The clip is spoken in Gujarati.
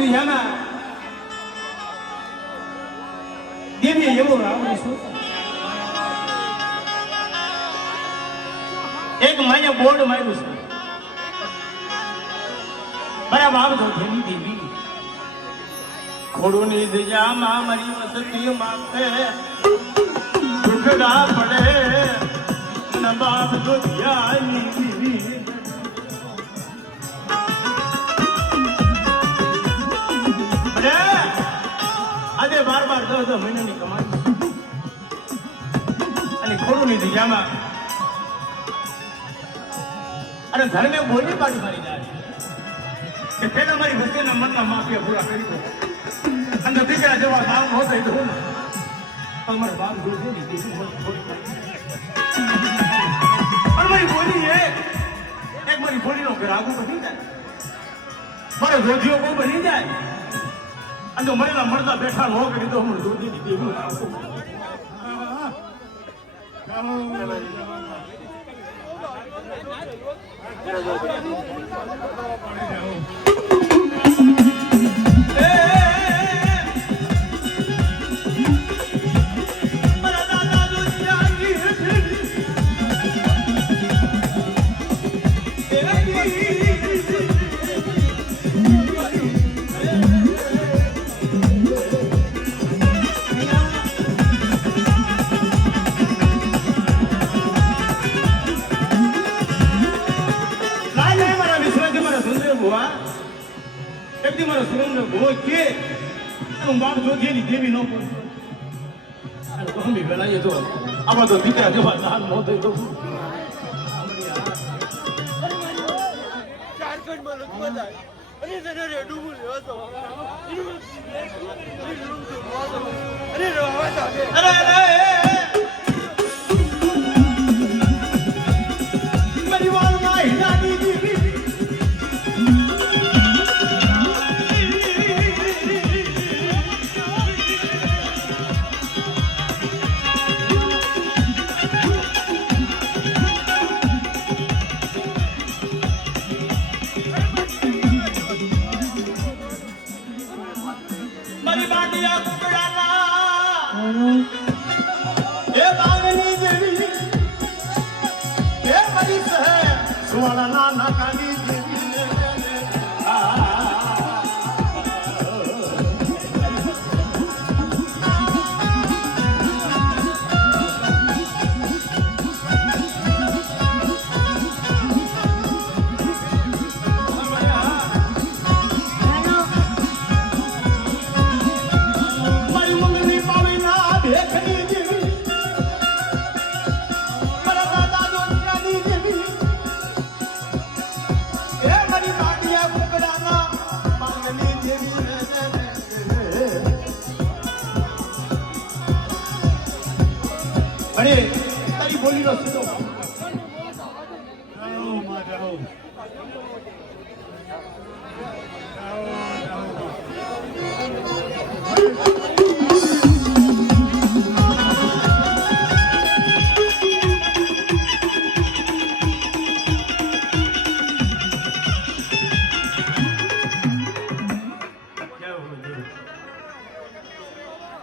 દુનિયામાં દેવી એવો રાવણ શું એક માન્ય બોર્ડ માર્યું છે બરાબર આવજો ધેની દેવી ખોડુની દિજામાં મારી વસતી માથે દુખડા પડે ન બાપ દુનિયાની દેવી આજે 12-12 મહિનાની કમાઈ અને ખોડુની દિજામાં અને ધર્મે બોલી પાડી મારી જાય કે પેલા મારી વસ્તીના મનના માફિયા પૂરા કરી દો અને દીકરા જેવા ગામ હોતો તો હું તમારે બાપ જોડે દીધી પણ મારી બોલી એક મારી બોલીનો ગ્રાહકો બની જાય મારો રોજીઓ બહુ બની જાય અને મહિલા મળતા બેઠા ન કરી દો હું રોજી દીધી બાપ જોજેની દેવી નો તો હમી વેલાએ તો આવા તો દીકરા જેવા નામ નો થઈ તો ઝારખંડ માં લોકો બધા અને તને રેડું બોલ્યો હતો અરે રવા દે અરે મારી વાલમાં હિલાની દેવી અરે તારી બોલીનો સીધો જાઓ